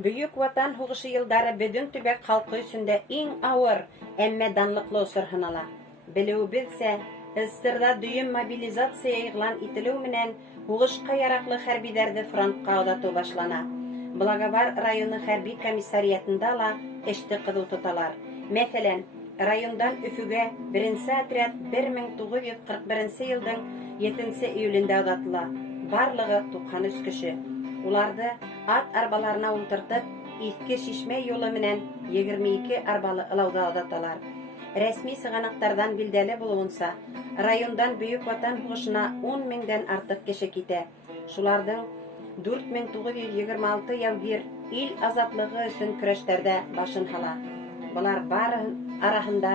Бөйөк Ватан һугышы йылдары бөтөн төбәк халкы өчен иң авыр, әмма данлыклы осор һанала. Белеүебезчә, СССРда дөйем мобилизация игълан ителү менән һугышка яраклы хәрбиләрне фронтка озату башлана. Благовар районы хәрби комиссариатында ла эште кызу тоталар. Мәсәлән, райондан Өфөгә 1-нче отряд 1941 елның 7 июлендә озатыла. Барлыгы 93 кеше. Уларны ат арбаларына ултыртып, Иске Шишмә юлы менән 22 арбалы ылауда озаталар. Рәсми сыганактардан билдәле булуынса, райондан Бөйөк Ватан һугышына 10 меңдән артык кеше китә. Шуларның 4926 яугир ил азатлыгы өчен көрәштәрдә башын һала. Булар бары арасында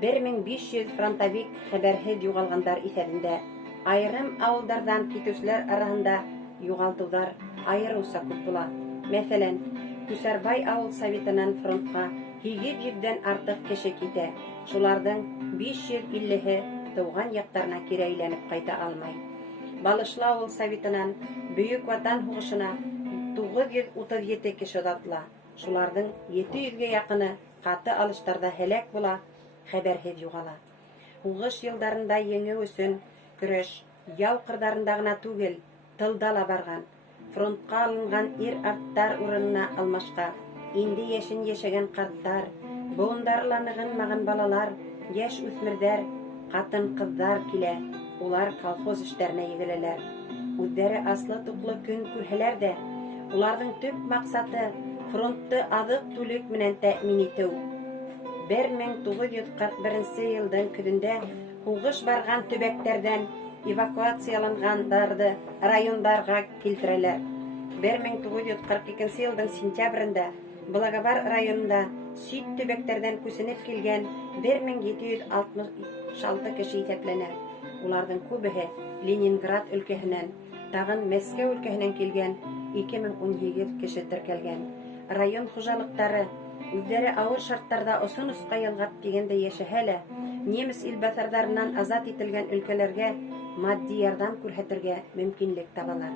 1500 фронтовик хәбәрһез югалгандар исәбендә. Айрым авылдардан китүчеләр арасында югалтулар айрылса күп була. Мәсәлән, Күсәрбай авыл советынан фронтка 800дән артык кеше китә. Шуларның 550-һе туган яктарына кире әйләнеп кайта алмай. Балышлы авыл советынан Бөйөк Ватан һугышына 937 кеше озатыла. Шуларның 700гә якыны каты алыштарда һәлак була, хәбәрһез югала. Һугыш йылдарында еңү өчен көрәш яу кырдарында гына түгел, тылда ла барган. Фронтка алынган ир-арттар урынына алмашка, инде яшен яшәгән карттар, буындарланыгынмаган балалар, яшь үсмердәр, катын-кызлар килә. Улар колхоз эшләренә егеләләр. Үзләре аслы туклы көн күрһәләр дә, уларның төп максаты фронтты азык-түлек менән тәэмин итү. 1941 елның көндә һугыш барган төбәктәрдән эвакуациялангандарды райондарга килтерәләр. 1942 елның сентябрендә Благовар районында Сит төбәктәрдән күсенеп килгән 1766 кеше исәпләнә. Уларның күбеһе Ленинград өлкәһеннән, тагын Мәскәү өлкәһеннән килгән 2017 кеше теркәлгән. Район хуҗалыктары үзләре авыр шарттарда осын уска ялгап дигәндә яшәһә лә, немец илбәсәрләреннән азат ителгән өлкәләргә матди ярдәм күрсәтергә мөмкинлек табалар.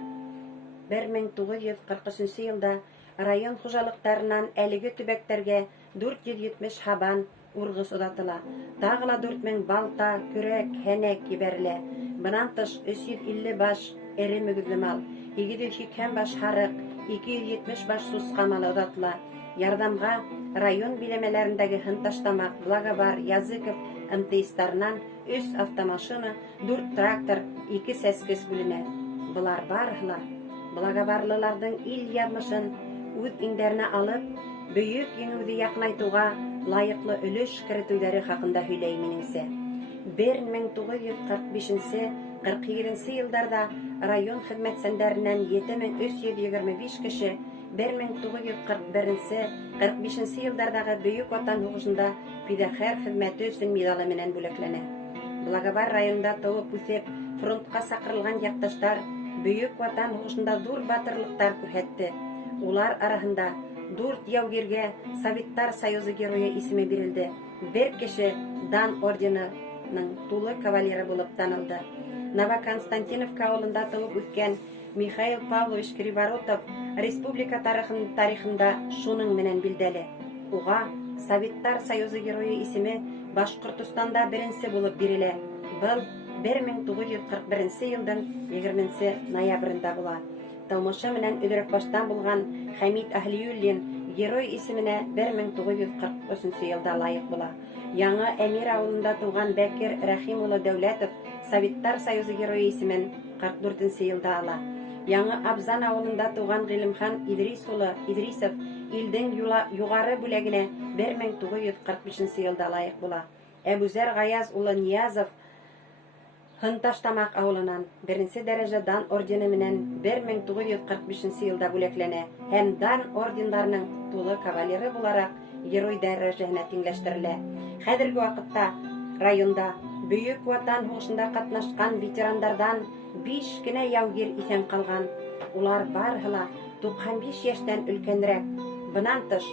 1943 елда район хуҗалыктарыннан әлеге төбәктәргә 470 хабан ургыс озатыла. Тагыла 4000 балта, көрәк, һәнәк ебәрелә. Бынан тыш 350 баш эре мөгезле мал, 780 баш харык, 270 баш сусқа малы озатыла. Ярдамга район биләмәләрендәге Хынташтамак, Благовар, Языков МТС-тарынан 3 автомашина, 4 трактор, 2 сәскес бүленә. Булар барыһы Благоварлыларның ил ярмышын үз иңдәренә алып, бөйөк еңүҙе яҡынайтыуға лайыҡлы өлөш керетеүҙәре хаҡында һөйләй минеңсә. 1945-47 йылдарда район хеҙмәтсәндәренән 7325 кеше 1941-45 йылдардағы Бөйөк Ватан һуғышында фиҙаҡәр хеҙмәте өсөн медалы менән бүләкләнә. Благовар районында тыуып үҫеп, фронтҡа саҡырылған яҡташтар Бөйөк Ватан һуғышында ҙур батырлыҡтар күрһәтте. Улар араһында 4 яугиргә Советтар Союзы геройы исеме бирелде. Бер кеше Дан орденының тулы кавалеры булып танылды. Новоконстантиновка ауылында тыуып үҫкән Михаил Павлович Криворотов республика тарихында шуның менән билдәле. Уға Советтар Союзы геройы исеме Башҡортостанда беренсе булып бирелә. Был 1941 йылдың 20 ноябрендә була. Тыумышы менән өҙөрәк баштан булған Хәмит Әһлиуллин герой исеменә 1943 йылда лайыҡ була. Яңы Әмир ауылында тыуған Бәкер Рәхим улы Дәүләтов Советтар Союзы геройы исемен 44 йылда ала. Яңы Абзан ауылында тыуған Ғилемхан Идрис улы Идрисов илдең юғары бүләгенә 1945 йылда лайыҡ була. Әбүзәр Ғаяз улы Ниязов Хынташтамак ауылынан 1-нче дәрәҗә Дан ордены менән 1945 йылда бүләкләнә һәм Дан ордендарының тулы кавалеры буларак герой дәрәҗәһенә тиңләштерелә. Хәҙерге ваҡытта районда Бөйөк Ватан һуғышында ҡатнашҡан ветерандардан 5 кенә яугир иҫән ҡалған. Улар барыһы 95 йәштән өлкәнерәк. Бынан тыш,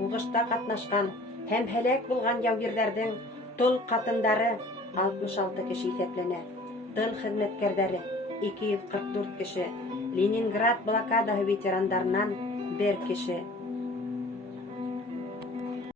һуғышта ҡатнашҡан һәм һәләк булған яугирҙәрҙең тол ҡатындары 66 кеше иҫәпләнә. Тыл хеҙмәткәрҙәре 244 кеше, Ленинград блокадаһы ветерандарынан 1 кеше,